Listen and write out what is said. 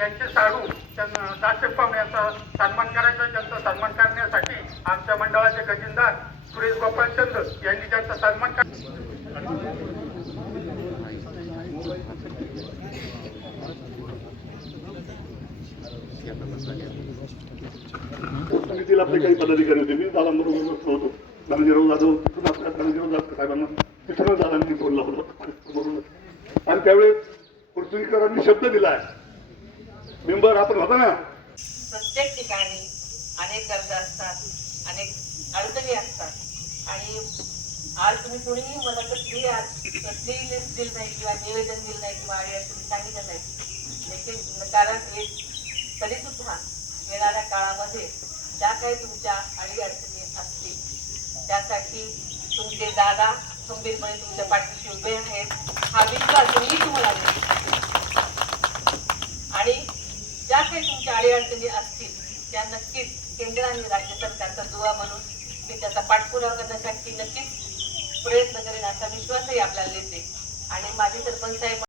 यांचे साडू त्यांना दास्य पाहुण्याचा सन्मान करायचा त्यांचा सन्मान करण्यासाठी आमच्या मंडळाचे खजिनदार सुरेश गोपालचंद यांनी त्यांचा सन्मान कर समितीला आपले काही पदाधिकारी होते. मी दादांबरोबर बसलो होतो. धनंजयराव जाधव तिथून आपल्या धनंजयराव जाधव साहेबांना तिथूनच दादांनी बोलला होता. आणि त्यावेळेस पृथ्वीकरांनी शब्द दिलाय मेंबर आपण होता ना? प्रत्येक ठिकाणी अनेक गरजा असतात अनेक अडचणी असतात. आणि आज तुम्ही कुणीही मला कसली आज कसलीही लिस्ट दिली नाही किंवा निवेदन दिलं नाही किंवा आणि तुम्ही सांगितलं नाही. देखील कारण हे तरी सुद्धा येणाऱ्या काळामध्ये ज्या काही तुमच्या अडी अडचणी असतील त्यासाठी तुमचे दादा खंबीरपणे तुमच्या पाठीशी उभे आहेत. हा विश्वास तुम्ही तुम्हाला देते आणि ज्या काही तुमच्या अडीअडचणी असतील त्या नक्कीच केंद्र आणि राज्य सरकारचा दुवा म्हणून मी त्याचा पाठपुरावा करण्यासाठी नक्कीच प्रयत्न करेन असा विश्वासही आपल्याला देते आणि माझे सरपंच साहेब